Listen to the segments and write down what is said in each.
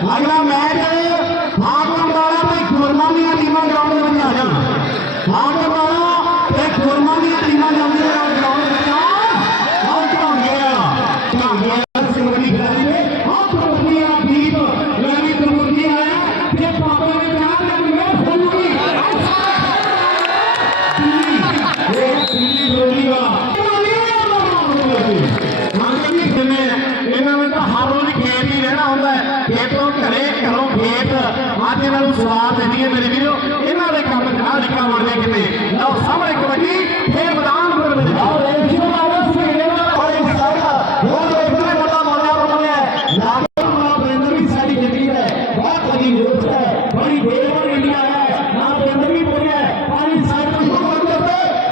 अगला मैं ಸಾಧ್ಯವೇ ಸ್ವಾಮಿ ನೀರು ನೀರು ಏನಾದ್ರೆ ಮಾಡಬೇಕಿದೆ ನಾವು ಸಮಯಕ್ಕೆ ಬಗ್ಗೆ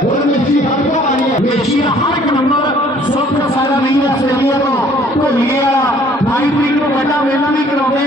ஒரு மிஷின் அனுப்ப மாட்டேன் மிஷின் ஆனால் நம்ம சொந்த சார் நீங்க செய்யணும் நீங்க வாய்ப்பு வேண்டாம் என்ன நினைக்கிறோமே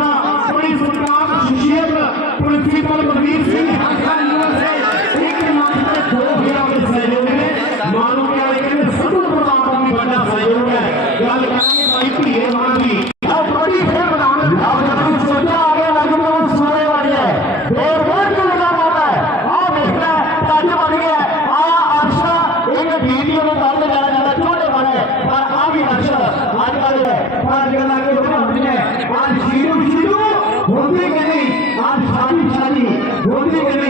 আর সাথী সাথী হতে গেলে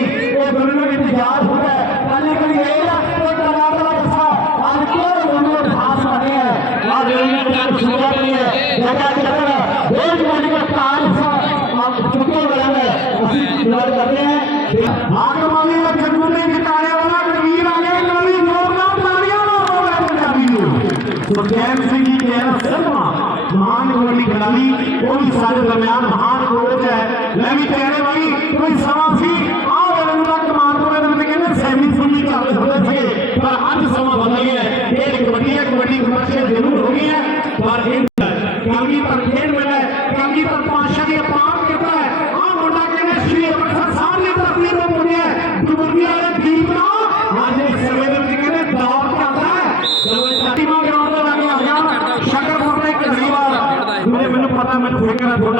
مہان گرانی وہ کوئی سارے درمیان مہان روز ہے میں بھی کہہ رہی بھائی کوئی سارے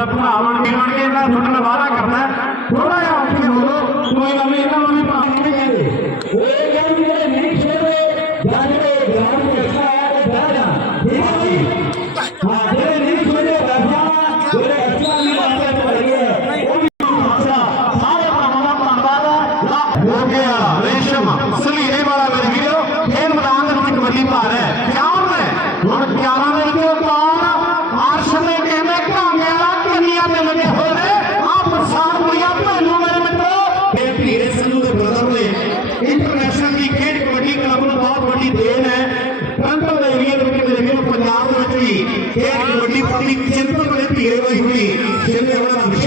சொல்லப்பட்ட அவன் மீன் வாடகை என்ன சொல்ற வாதா கருத தொள்ளாயிரம் Y siempre me ahí, y siempre me